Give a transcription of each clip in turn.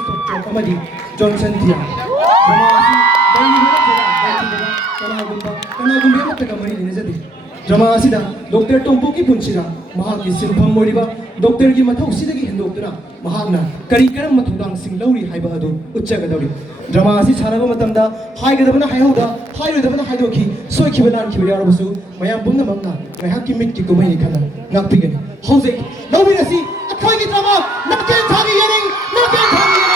스톱 아마디 존슨 디아 드라마시 달리는 그나군바 아마트가 머리 내자디 드라마시다 독터 톰포기 분치라 마하기 심팜 모리바 독터기 마타우시다기 핸도크나 마하나 카리카람 마통당싱 러리 하이바 아두 우짜가더리 드라마시 사나바 마tamda 하이가다바나 하이호다 하이르다바나 하이도키 소이키바난 키바리 여러분수 마양 분나막나 마이하키 미트키 고마이니 칸나 낙피게니 호제 러비나시 아카이기 드라마 낙겐 타기 예능 낙겐 타기 예능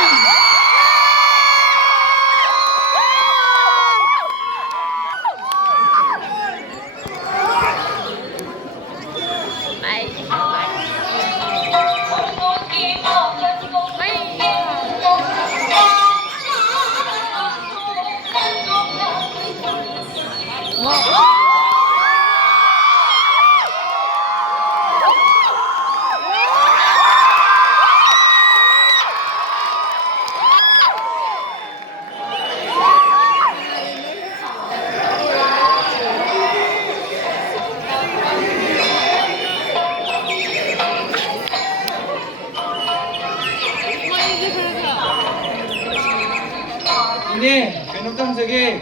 ini kenukam segi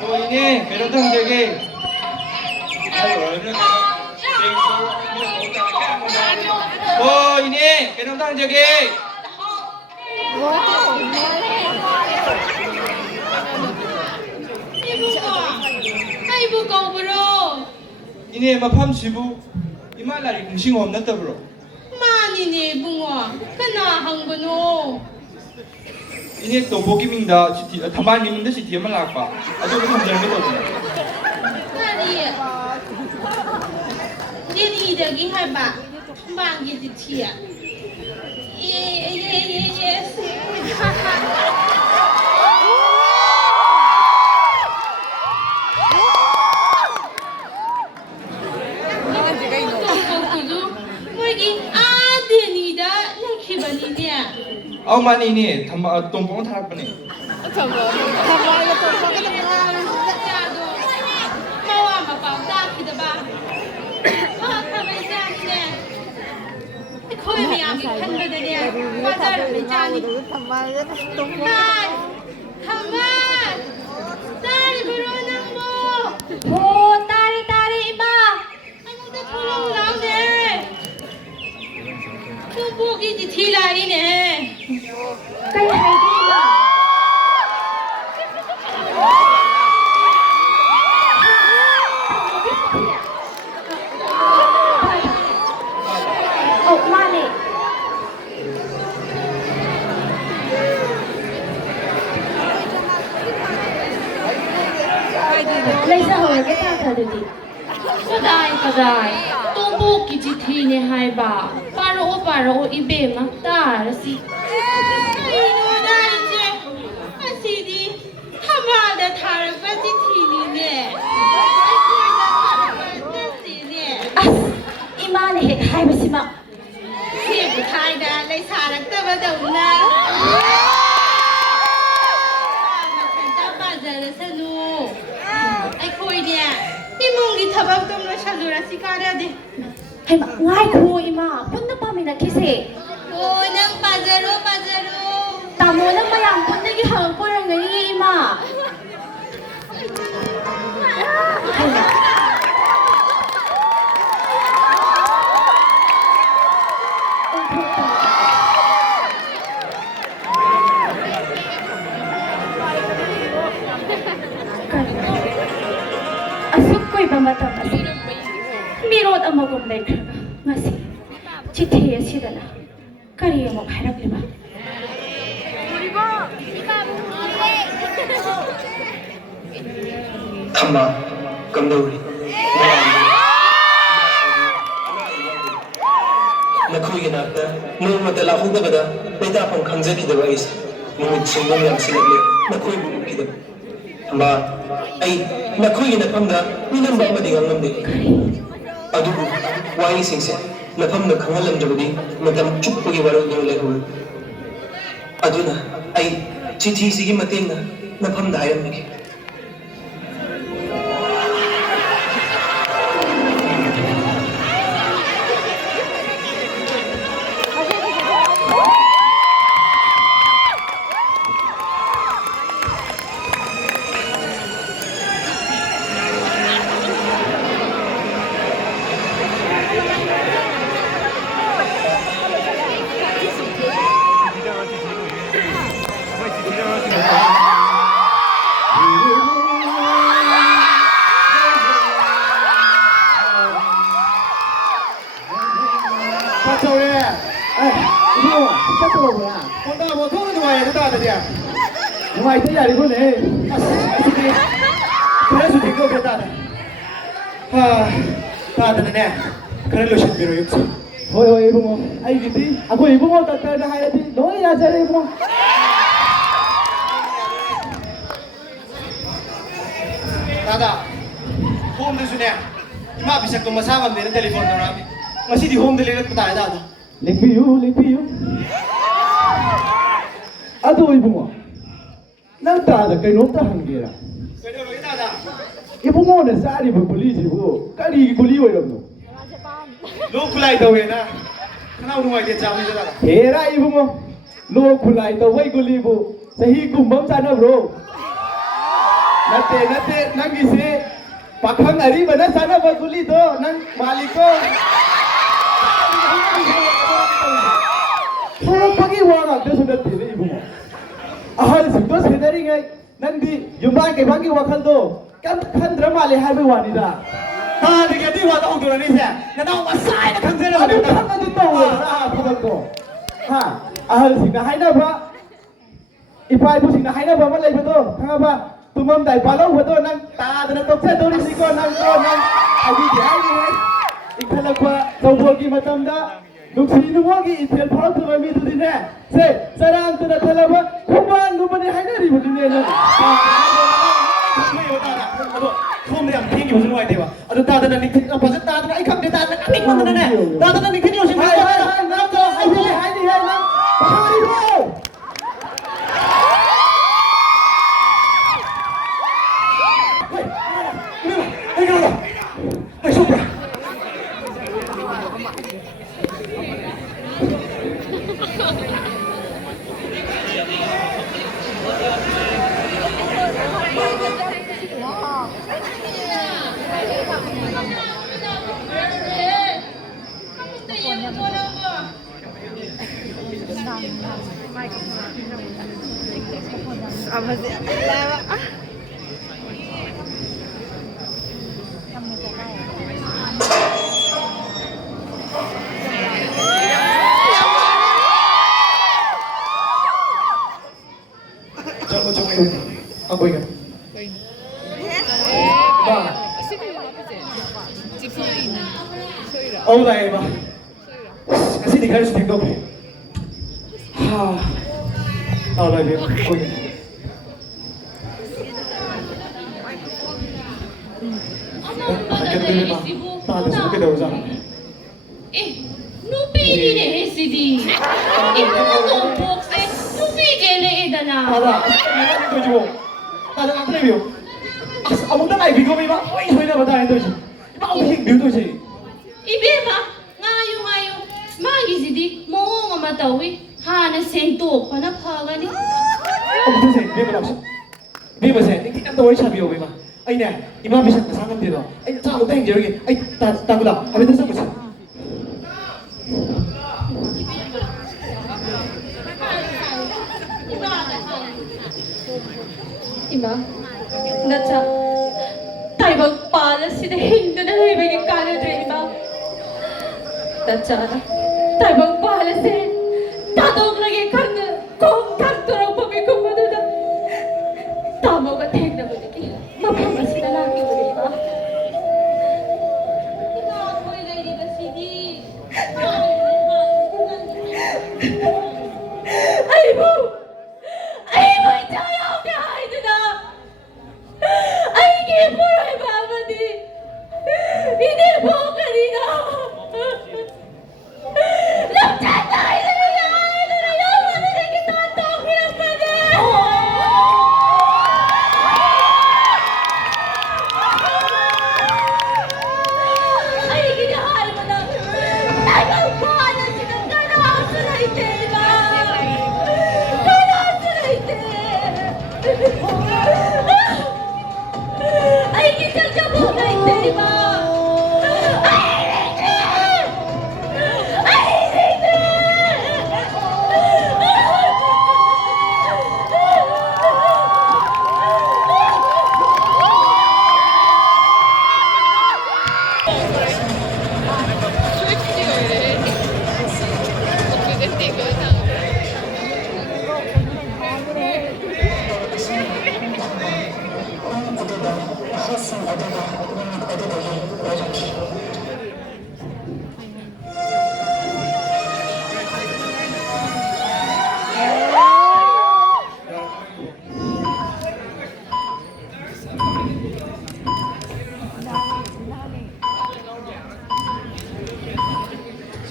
oh ini kenukam segi oh ini kenukam segi Ibu kau bro. ini mapam sibu ima lari kumsing om nata bro Mani ni bunga. Kena hang beno. ini topoki mingda siti taman ni mingda siti ama lakpa adu ko samjang ko to Nari. Jadi dagi hai ba. Bang gitu tia. Yes. aw mani ni tompong tharak pani Buki di lari ne. Kaya hindi ba? Oh, mali. Laisa ho, kita tadi. Kadai. Tumbo ki jithi ne hai ba. Paro ibe ma tar si. Ino dai je. Asidi. Thama da thar ba jithi ni ne. Asidi da thar ba si ne. Imani he hai basima. Si bu thai da lai sa rak ta ba da na. Ma kan ta ba za ra sa nu. Ai khoi ne. Imong gi thabak tom la shalura sikara de. Hai ma, ngai ko ima. Punna pa mina kise. Oh, nang pajaro. Tamo na mayang punna gi hang ko rang ngai ima. Hai ma. Asuk ko iba mata kasi. Mirod ang magumday ka nga si Chitiya sida na kariya mo harap diba? Thamba kamdauri nakhugi nakta nomata lahugabada beta pang khangjakidaba is numit singdam yam silagle nakhui bu kidaba thamba ai nakhugi nakamda minamba amadi ngamde adubu wai singse nafamna khangalamjabadi matam chuppugi warudno lehul aduna ai chithi sigi matengna nafamda hayamniki 저래. 이거 chắc 뭐야? 혼자 뭐 그런 거 와야 된다 그래. ngoài tới giờ đi con này. 그래서 된 거겠다. 다들 네. 그래 로션 비로 육수. Hoi ibu ay giti. Ako ibu mo tatay na hayati. Noy na sari ibu mo. 다다. 홈 대수네. 이마 비sak 또 마사만 되는 텔레폰 나라미. masih di home delivery pa tayo dato. Lipiyo. Ato ibu mo. Nang tada kay nota hangira. Pwede ba ito dato? Ibu mo na sari ba polisi ibu. Kali guli wa yun. Lo kulay daw eh na. Kana urumay din sa amin dato. Hera ibu mo. Lo kulay to way guli ibu. Sahi kumbam sana bro. Nate nang isi. Pakhang ari ba na sana ba guli to nang maliko. Pagi wala ito sudah pilih ibu mo. Ahal sudah sedari ngay nangdi yumbang kay bangi wakal do kan drama le habi wanida. 아, 되게 네 와도 오더라 니세. 나도 왔어요. 강제로 Ano 왔다. pa ka dito? Pagod ko. Ha? Ahal sina haina ba? Ipay po sina haina ba malay ba to? Tanga ba? Tumam dai palaw ba to nang ta na tokse do ni ko nang agi di ai. Ikhalag ba tawagi matamda nungsinuwagi itel pharaw to mi to din ne. Se sarang to na thalaba kuban lumani haina ri bu din ne. 홈에 안 핑이 무슨 와야 돼봐. 아주 다들 니 그 벌써 다들 아이 갑니다. 다들 아이 건드네. 다들 니 그냥 오신 거야. 나도 하이디 해 나. 바로 아이 가라. 아이 쇼프라. 저거 안 보이게. 어우 나이 봐. kasi di kayo sa tingdog. Lagi boyga. Tadas mo kita usah. Nupili ne sidi. Ipulong bokse. Nupili edana. Tada. Ito jo. Tada ang preview. Among na bigo mi ba? Oy, soy na ba tayo ito? Iba ang big view to siya. Ibeba, ngayo. Magi sidi, mo nga matawi. Hana sento pa na pagani. Among to siya, bigo lang siya. Bigo siya, hindi ka tawari siya bigo ba? Ay na, ima bisa kasangam dito. Ay, sa ako tayong jerky. Ay, tago lang. Abit na sa musa. Ima, nacha, tayo magpala sila hindi na naibigay ka na rin, Ima. Nacha, tayo magpala sila. Tatong lagi kang kung kakturang pamikong mo na. Tama ka tingin na mo nito. Mapamas na lagi mo, Ima. Ay mo! Ay mo! Itayaw ka! Ito na! Ay, hindi po ay mamadi! Hindi po kanina!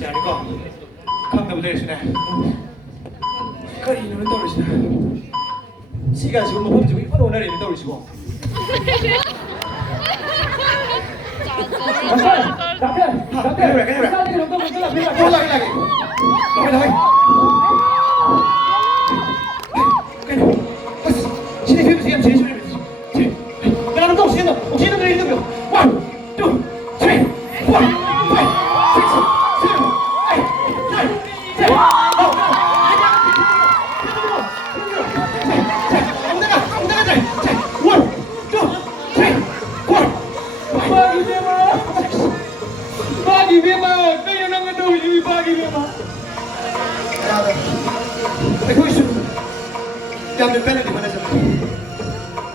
야니까 강남부 되시네. 거리는 떠오르시나. 시가 지금 뭐 지금 이번 오늘에 떠오르시고. Doctor, sao đi doctor mình cứ làm việc 올라가게 나게. 나게. 신의 힘을 지금 제일 힘을 지. 나는 또 오시는 거 있는 거. 1, 2, 3, 4, 5, 6, 7, 8, 9, 10. Kaya nang ito, yung ibagi mo ba? Ay, kung isun, yung may penalty mo na siya.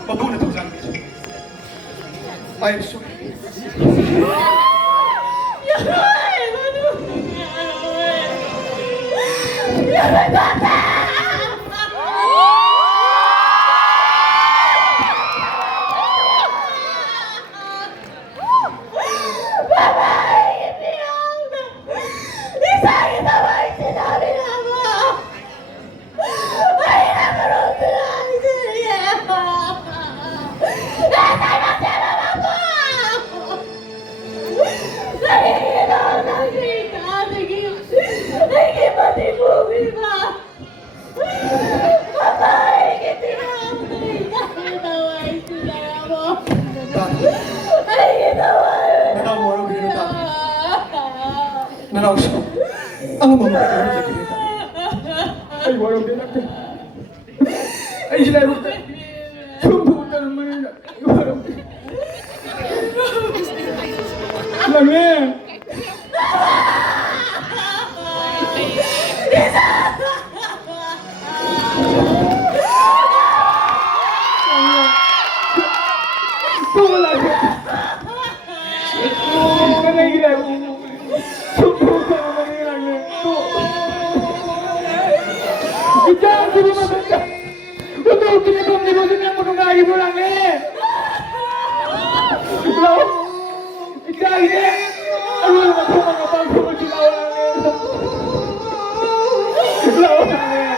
Mabuna ito sa amin. I am sorry. Nanaw siya. Ang mamamagitan sa kita. Ay, walang dinagdag. Ay, sinabi ko. Sumbutan naman nila. Ay, walang dinagdag. Lami! Wala siya. Wala ginagawa mo. Sumbukan naman nila. Ikaw, hindi mo maganda. Huwag mo kinipag-libusin ang punong-gagi mo lang eh. Ikaw, hindi. Ano naman kung mga pag-sumo sila lang eh. Ikaw lang eh.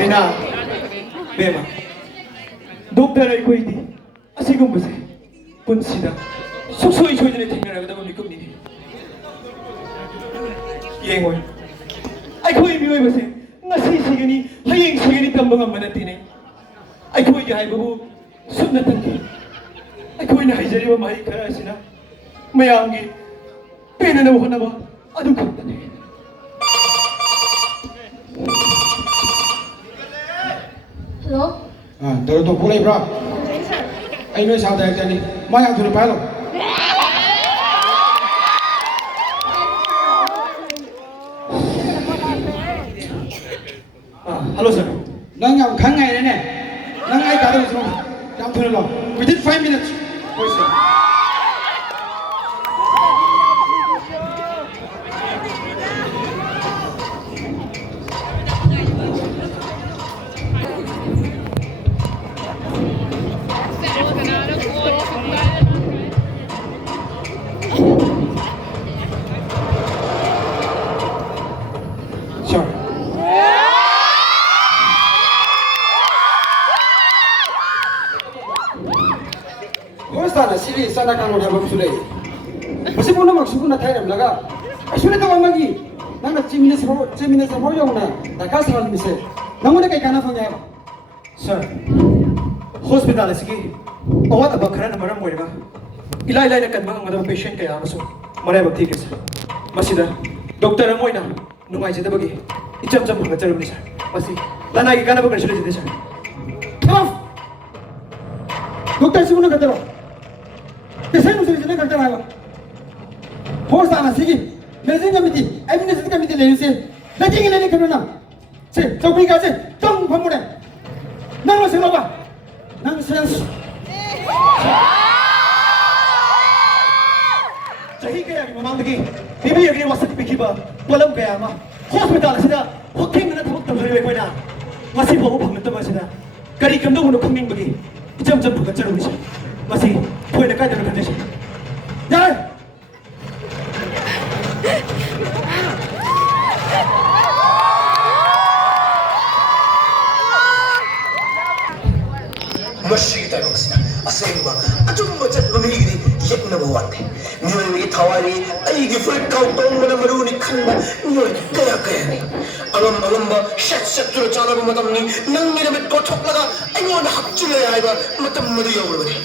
Rina, Bema, doktor ay ko hindi. Asigong basi, punsida. Suksuy choy din tingnan agad ako ni kumni. Yengoy. Ay ko imiyoy basi. Ngasi sigani, hayeng sigani tambang ang manatine. Ay ko iyahay babu sunatan ki. Ay ko inahijari wa mahi karasina. Mayangi. Pena na mo na ba? Anong kanta ni? Hello? Tôi thuộc đây bro. Anh nói sao đây đi. Mai ăn thử phải không? Hello sir. Nang ngọc kháng ngày này nè. Nang ai cả đâu rồi. Ăn thử rồi. Within 5 minutes. Ôi sir. Sure. Sana sili sana kan udah bersulai. Masih pun nak suku nak thayam laga. Sulit tu orang lagi. Nang nak cimine sebab yang na. Tak kasih orang misal. Namun nak ikan apa yang? Sir, hospital sige. Awat abang karan amaram mo ba? Ilay na kadmang madam patient kaya amaso. Maray bagtik sir. Masida. Doktor mo na. Nungay sida bagi. Icam-cam mga charum ni sir. Masi. Lanay ka na ba kanila sida sir? Come. Doktor suku nak kata. Kesan usul jenak kata apa? Force ana sige. Medicine committee, administrative committee le se. Lagi ni kena na. Se, chowki ka se. Tong phamure. Nang se ba? Nang se. ꯇꯝꯕꯒꯤ ꯄꯤꯕꯤꯔꯒꯦ ꯋꯥꯁꯛ ꯄꯤꯈꯤꯕ ꯄꯣꯠꯂꯝ ꯀꯌꯥ ꯑꯃ hospital ꯑꯁꯤꯗ ꯍꯛꯊꯦꯡꯅꯅ ꯊꯕꯛ ꯇꯧꯖꯔꯤꯕ ꯑꯩꯈꯣꯏꯅ ꯉꯁꯤ ꯐꯥꯎꯕ ꯐꯪꯂꯛꯇꯕ ꯑꯁꯤꯗ ꯀꯔꯤ ꯀꯝꯗꯧꯕꯅꯣ ꯈꯪꯅꯤꯡꯕꯒꯤ ꯏꯆꯝ ꯆꯝ ꯐꯒꯠꯆꯔꯨꯔꯤꯁꯤ ꯃꯁꯤ ꯑꯩꯈꯣꯏꯅ ꯀꯥꯏꯗꯅ ꯈꯟꯖꯁꯤ ꯌꯥꯔꯦ ꯃꯁꯤꯒꯤ ꯇꯥꯏꯕꯛꯁꯤꯅ ꯑꯁꯦꯡꯕ ꯑꯆꯨꯝꯕ ꯆꯠꯄ ꯃꯤꯒꯤꯗꯤ ꯌꯦꯛꯅꯕ ꯋꯥꯠꯇꯦ ꯃꯤꯑꯣꯏꯕꯒꯤ ꯊꯋꯥꯏꯅꯤ ꯑꯩꯒꯤ ꯐꯨꯔꯤꯠ ꯈꯥꯎ ꯇꯣꯡꯕꯅ ꯃꯔꯨꯅꯤ ꯈꯟꯕ ꯃꯤꯑꯣꯏ ꯀꯌꯥꯅꯤ ꯑꯉꯝꯕ ꯁꯠꯇꯨꯅ ꯆꯥꯅꯕ ꯃꯇꯝꯅꯤ ꯅꯪꯒꯤ ꯅꯨꯃꯤꯠ ꯀꯣꯊꯣꯛꯂꯒ ꯑꯩꯉꯣꯟꯗ ꯍꯥꯞꯆꯤꯜꯂꯦ ꯍꯥꯏꯕ ꯃꯇꯝ ꯑꯗꯨ ꯌꯧꯔꯕꯅꯤ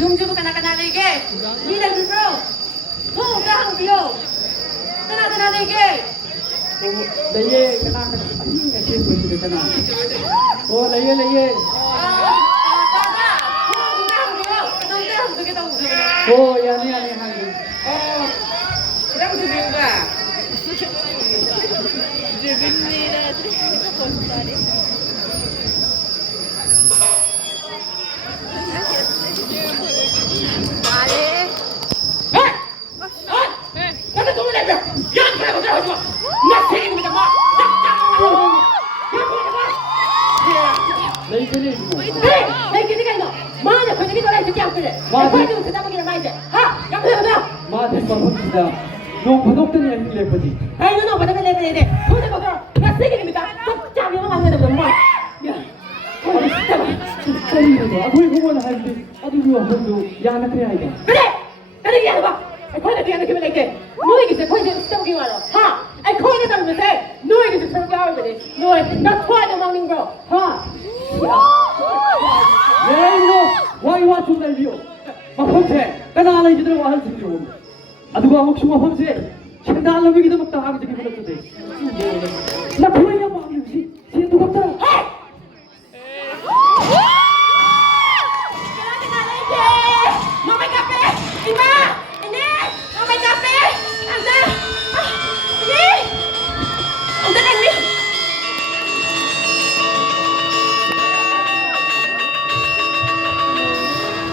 ꯌꯨꯝꯁꯤꯕꯨ ꯀꯅꯥ ꯂꯩꯒꯦ? ꯃꯤ ꯂꯩꯕꯤꯕ꯭ꯔꯣ? ꯊꯣꯡ ꯑꯝꯇ ꯍꯥꯡꯕꯤꯌꯣ. ꯀꯅꯥ ꯂꯩꯒꯦ? ꯂꯩꯌꯦ ꯀꯅꯥ ꯑꯍꯤꯡ ꯑꯊꯦꯡꯕꯁꯤꯗ ꯀꯅꯥ ꯑꯣ ꯂꯩꯌꯦ ꯇꯥꯗ ꯊꯣꯡ ꯑꯝꯇ ꯍꯥꯡꯕꯤꯌꯣ. ꯀꯩꯅꯣꯝꯇ ꯍꯪꯖꯒꯦ ꯇꯧꯕꯅꯦ. ꯑꯣ ꯌꯥꯅꯤ ꯍꯥꯡꯒꯦ ꯈꯤꯇꯪ ꯊꯨꯕꯤꯌꯨꯕ. ꯂꯩꯒꯅꯤ ꯀꯩꯅꯣ ꯃꯥꯅ ꯑꯩꯈꯣꯏꯗꯒꯤ ꯇꯧꯔꯛꯏꯁꯦ ꯀꯌꯥꯝ ꯀꯨꯏꯔꯦ? ꯑꯩꯈꯣꯏꯗꯤ ꯎꯁꯤꯠꯇꯕꯒꯤꯔ ꯃꯥꯏꯁꯦ? ꯌꯥꯝ ꯐꯖꯕꯗꯣ. ꯃꯥꯗꯤ ꯃꯐꯝꯁꯤꯗ ꯅꯣꯡ ꯐꯥꯗꯣꯛꯇꯅꯤ ꯑꯍꯤꯡ ꯂꯦꯞꯄꯗꯤ ꯀꯩꯅꯣ ꯅꯣꯡ ꯐꯥꯗꯣꯛꯇ ꯂꯦꯞꯄꯅꯦ? ꯊꯨꯅ ꯀꯧꯊꯣꯔꯛꯑꯣ. ꯉꯁꯤꯒꯤ ꯅꯨꯃꯤꯠꯇ ꯆꯞ ꯆꯥꯕꯤ ꯑꯃ ꯉꯥꯡꯒꯗꯕꯗꯣ ꯃꯣꯏ. ꯀꯔꯤꯅꯣ ꯑꯩꯈꯣꯏ ꯏꯕꯨꯡꯉꯣꯅ ꯍꯥꯏꯕꯗꯤ ꯑꯗꯨꯒꯤ ꯋꯥꯐꯝꯗꯨ ꯌꯥꯅꯈ꯭ꯔꯦ ꯍꯥꯏꯕ ꯀꯔꯤ ꯌꯥꯅꯕ? ꯑꯩꯈꯣꯏꯅꯗꯤ ꯌꯥꯅꯈꯤꯕ ꯂꯩꯇꯦ. ꯅꯣꯏꯒꯤꯁꯦ ꯑꯩꯈꯣꯏꯁꯦ ꯎꯁꯤꯠꯇꯕꯒꯤ ꯋꯥꯔꯣ? ꯑꯩꯈꯣꯏꯅ ꯇꯧꯔꯤꯕꯁꯦ ꯅꯣꯏꯒꯤꯁꯨ ꯁꯔꯨꯛ ꯌꯥꯎꯔꯤꯕꯅꯤ. ꯅꯣꯏ ꯅꯊ꯭ꯋꯥꯏꯗ ꯉꯥꯡꯅꯤꯡꯕ꯭ꯔꯣ? ꯌꯥꯏꯕꯣ ꯋꯥ ꯁꯨꯝ ꯂꯩꯕꯤꯌꯣ ꯃꯐꯝꯁꯦ ꯀꯅꯥ ꯂꯩꯒꯗ꯭ꯔꯣ ꯋꯥꯍꯟꯁꯤꯡꯁꯨ ꯑꯗꯨꯒ ꯑꯃꯨꯛꯁꯨ ꯃꯐꯝꯁꯦ ꯁꯦꯟꯗꯥꯟ ꯂꯝꯕꯤꯒꯤꯗꯃꯛꯇ ꯍꯥꯡꯖꯈꯤꯕ ꯅꯠꯆꯗꯦ ꯅꯈꯣꯏꯅ ꯄꯥꯝꯂꯤꯕꯁꯤ ꯁꯦꯟꯗꯨ ꯈꯛꯇ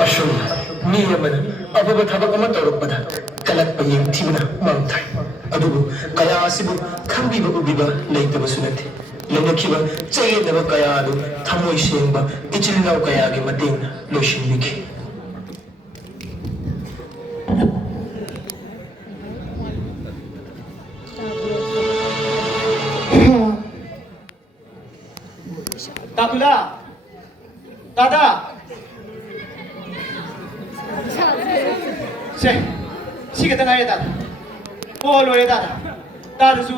ꯑꯁꯨꯝꯅ ꯃꯤ ꯑꯃꯅ ꯑꯐꯕ ꯊꯕꯛ ꯑꯃ ꯇꯧꯔꯛꯄꯗ ꯀꯜꯂꯛꯄ ꯌꯦꯡꯊꯤꯕꯅ ꯃꯥꯡ ꯊꯥꯏ ꯑꯗꯨꯕꯨ ꯀꯌꯥ ꯑꯁꯤꯕꯨ ꯈꯪꯕꯤꯕ ꯎꯕꯤꯕ ꯂꯩꯇꯕꯁꯨ ꯅꯠꯇꯦ ꯂꯩꯅꯈꯤꯕ ꯆꯌꯦꯠꯅꯕ ꯀꯌꯥ ꯑꯗꯨ ꯊꯃꯣꯏ ꯁꯦꯡꯕ ꯏꯆꯤꯜ ꯏꯅꯥꯎ ꯀꯌꯥꯒꯤ ꯃꯇꯦꯡꯅ ꯂꯣꯏꯁꯤꯟꯕꯤꯈꯤ Tatula! Tata! Sige tangay Tata. Oo, lore Tata. Tata su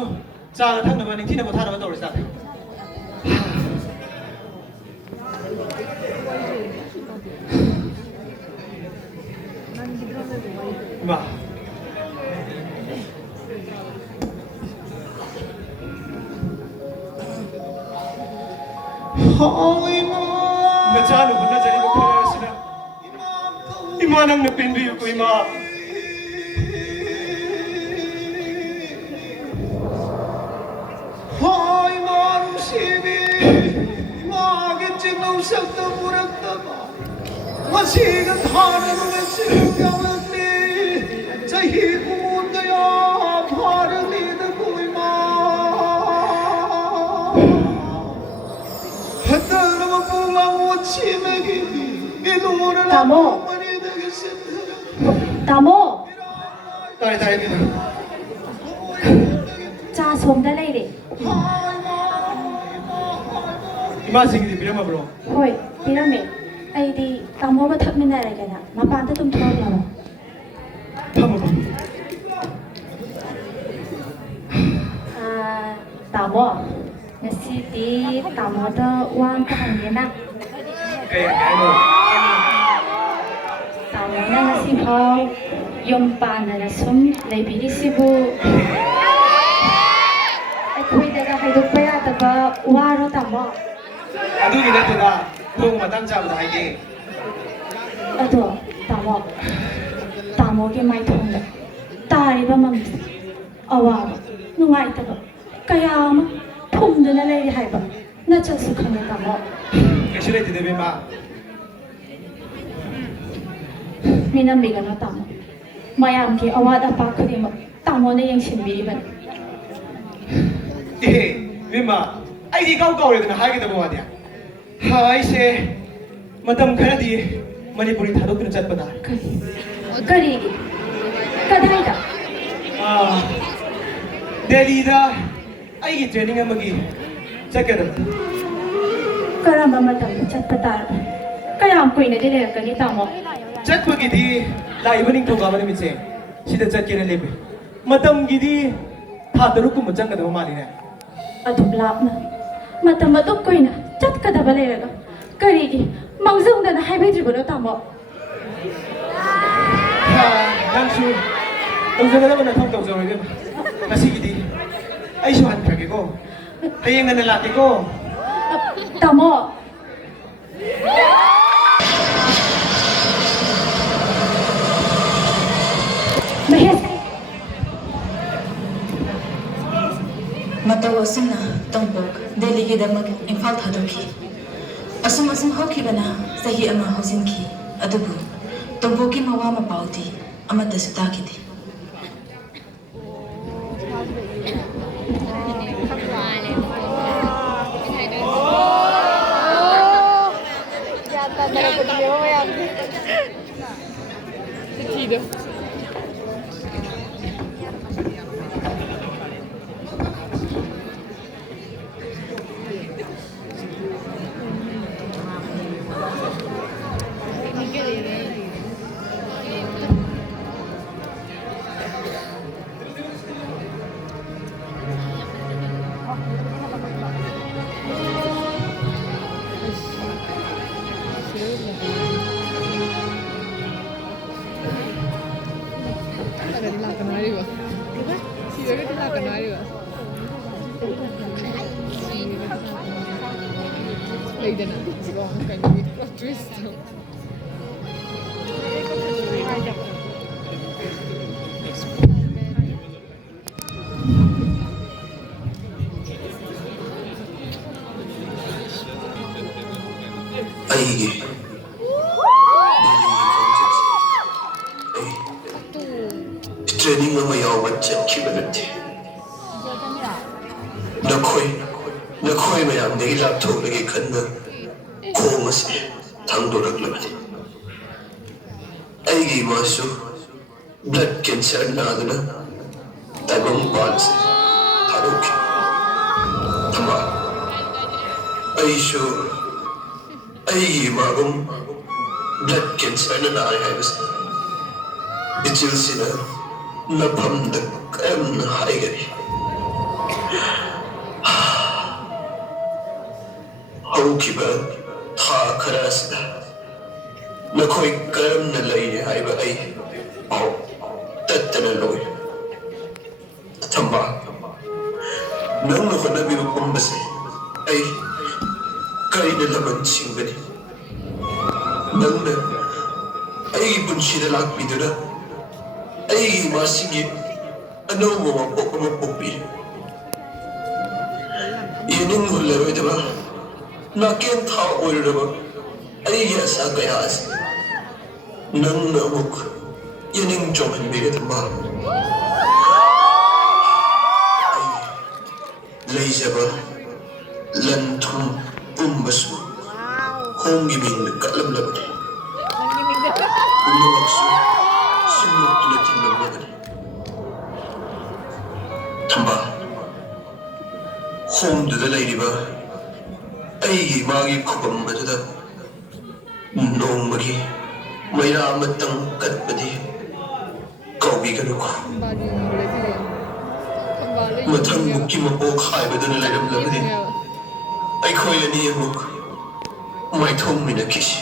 sa thang naman ng tina mo thana mo Tata. Ma. Nachalo ko na dyan ito kaya sila. Ima nang napindiyo ko, Ima. Ay, Ima, Sibi. Bakit sinusag na murag tama? Masigat hanan ng sinugawan ni. Sa hipong kaya, parang lida ko, Ima. Tamo. Tamo. Tayo, Ima. Cha somda leire. Ima, sige, pirama bro. Hoy, pirame. ꯑꯩꯗꯤ ꯇꯥꯃꯣꯒ ꯊꯛꯃꯤꯟꯅꯔꯒꯦꯅ ꯃꯄꯥꯟꯗ ꯑꯗꯨꯝ ꯊꯣꯛꯂꯛꯑꯣ. ꯐꯝꯃꯣ. ꯇꯥꯃꯣ, ꯉꯁꯤꯗꯤ ꯇꯥꯃꯣꯗ ꯋꯥ ꯑꯝꯇ ꯍꯪꯒꯦꯅ. Kaya, ꯇꯥꯃꯣꯅ ꯉꯁꯤꯐꯥꯎ ꯌꯨꯝ ꯄꯥꯟꯗꯅ ꯁꯨꯝ ꯂꯩꯕꯤꯔꯤꯁꯤꯕꯨ ꯑꯩꯈꯣꯏꯗꯒ ꯍꯥꯏꯗꯣꯛꯄ ꯌꯥꯗꯕ ꯋꯥꯔꯣ ꯇꯥꯃꯣ? ꯑꯗꯨꯒꯤ ꯅꯠꯇꯦꯗ. ꯅꯣꯡ ꯃꯇꯥꯡ ꯆꯥꯕꯗ ꯍꯥꯏꯒꯦ. ꯑꯗꯣ ꯇꯥꯃꯣ, ꯇꯥꯃꯣꯒꯤ ꯃꯥꯏꯊꯣꯡꯗ ꯇꯥꯔꯤꯕ ꯃꯃꯤꯁꯦ ꯑꯋꯥꯕ, ꯅꯨꯡꯉꯥꯏꯇꯕ ꯀꯌꯥ ꯑꯃ ꯐꯨꯝꯗꯨꯅ ꯂꯩꯔꯤ ꯍꯥꯏꯕ ꯅꯆꯥꯁꯨ ꯈꯪꯉꯦ ꯇꯥꯃꯣ ꯀꯩꯁꯨ ꯂꯩꯇꯦꯗ ꯏꯕꯦꯝꯃ ꯃꯤꯅꯝꯕꯤꯒꯅꯣ ꯇꯥꯃꯣ ꯃꯌꯥꯝꯒꯤ ꯑꯋꯥꯠ ꯑꯄꯥ ꯈꯨꯗꯤꯡꯃꯛ ꯇꯥꯃꯣꯅ ꯌꯦꯡꯁꯤꯟꯕꯤꯔꯤꯕꯅꯤ ꯑꯦ ꯏꯕꯦꯝꯃ ꯑꯩꯗꯤ ꯏꯀꯥꯎ ꯀꯥꯎꯔꯦꯗꯅ ꯍꯥꯏꯒꯗꯕ ꯋꯥꯗꯤ ꯑꯩꯁꯦ ꯃꯇꯝ ꯈꯔꯗꯤ ꯃꯅꯤꯄꯨꯔꯤ ꯊꯥꯗꯣꯛꯇꯨꯅ ꯆꯠꯄ ꯇꯥꯔꯦ ꯀꯔꯤꯒꯤ ꯀꯗꯥꯏꯗ ꯗꯦꯜꯂꯤꯗ ꯑꯩꯒꯤ ꯇ꯭ꯔꯦꯅꯤꯡ ꯑꯃꯒꯤ ꯆꯠꯀꯗꯕ ꯀꯔꯝꯕ ꯃꯇꯝꯗ ꯆꯠꯄ ꯇꯥꯔꯕ ꯀꯌꯥꯝ ꯀꯨꯏꯅꯗꯤ ꯂꯩꯔꯛꯀꯅꯤ ꯇꯥꯃꯣ ꯆꯠꯄꯒꯤꯗꯤ ꯂꯥꯛꯏꯕ ꯅꯤꯡꯊꯧꯀꯥꯕ ꯅꯨꯃꯤꯠꯁꯦ ꯁꯤꯗ ꯆꯠꯀꯦꯅ ꯂꯦꯞꯄꯦ ꯃꯇꯝꯒꯤꯗꯤ ꯊꯥ 6ꯀꯨꯝꯕ ꯆꯪꯒꯗꯕ ꯃꯥꯜꯂꯤꯅꯦ ꯑꯗꯨꯛ ꯂꯥꯞꯅ ꯃꯇꯝ ꯑꯗꯨꯛ ꯀꯨꯏꯅ ꯆꯠꯀꯗꯕ ꯂꯩꯔꯒ ꯀꯔꯤꯒꯤ ꯃꯥꯡꯖꯧꯅꯅ ꯍꯥꯏꯕꯤꯗ꯭ꯔꯤꯕꯅꯣ ꯇꯥꯃꯣ ꯅꯪꯁꯨ ꯇꯧꯖꯒꯗꯕ ꯅꯊꯧ ꯇꯧꯖꯔꯣꯏꯒꯦ ꯉꯁꯤꯒꯤꯗꯤ ꯑꯩꯁꯨ ꯍꯟꯈ꯭ꯔꯒꯦꯀꯣ ꯍꯌꯦꯡ ꯉꯟꯅ ꯂꯥꯛꯀꯦꯀꯣ ꯇꯥꯃꯣ ꯃꯍꯦꯁ ꯃꯇꯧ ꯑꯁꯨꯝꯅ ꯇꯣꯝꯄꯣꯛ ꯗꯦꯜꯂꯤꯒꯤꯗꯃꯛ ꯏꯝꯐꯥꯜ ꯊꯥꯗꯣꯛꯈꯤ ꯑꯁꯨꯝ ꯍꯧꯈꯤꯕꯅ ꯆꯍꯤ ꯑꯃ ꯍꯧꯖꯤꯟꯈꯤ ꯑꯗꯨꯕꯨ ꯇꯣꯝꯄꯣꯛꯀꯤ ꯃꯋꯥ ꯃꯄꯥꯎꯗꯤ ꯑꯃꯠꯇꯁꯨ ꯇꯥꯈꯤꯗꯦ ꯑꯩꯒꯤ ट्रेनिंग में याव चखी नते नखोई मैम लाथोलगे खन खोम से थांदोरक्लबनी ब्लड कैंसर नादना ताइबंग पाल से थारोखी थमा मागम ब्लड कैंसर नारे है बस इचिल सिना नफम कम हाइगरी हौखिबा था खरासदा नखोई करम न लई हाइबा आई पाउ तत्तन लोय थंबा नंग होनबी बकुंबसे आई करीन लमन सिंगनी नंग आई पुंशीदा लाकपीदुना आई मासिंगी अनोबो मपोकम पोपी येनिंग हुल्लरोइदबा नाकेन था ओइरबा आई यासा गयास नंग अमुक येनिंग जोहन बिरदमा लेजबा लंथुम पुंबसु होंगी मिंग कलम लबनी उन्नवक्सु सिमुक तुलतिन लबनी थंबा होम दुदा लेरिबा अईगी मागी खुबम मदुदा नोंमगी मैरा मतंग कटपदी कौबीगनुको मथंग मुक्की मपोक हाइबदुना लेरमलबदी अखोय अनी अमुक माइथोम मिनकिसी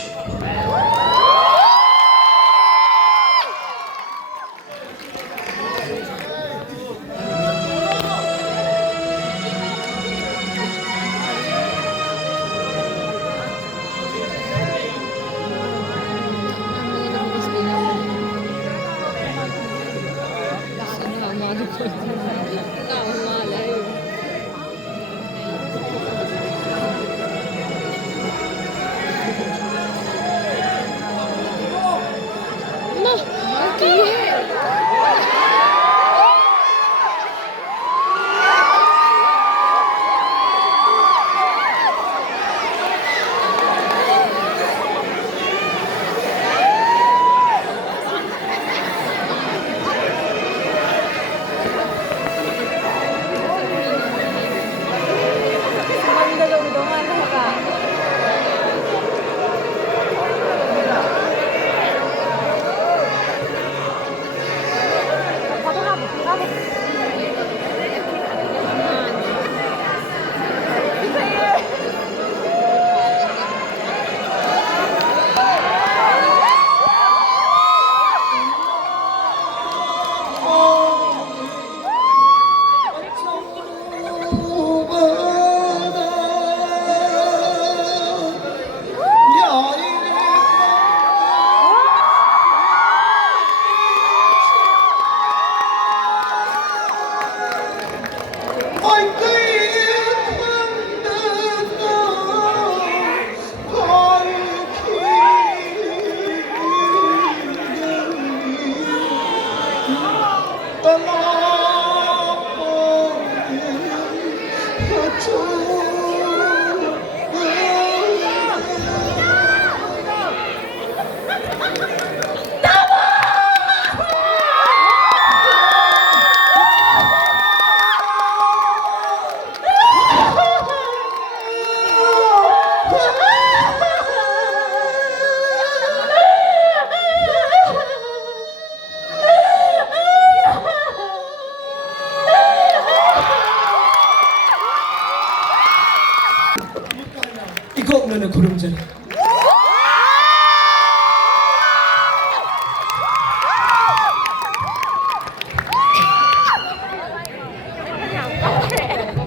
ꯏꯀꯣꯛꯅꯅ ꯈꯨꯔꯨꯝꯖꯔꯤ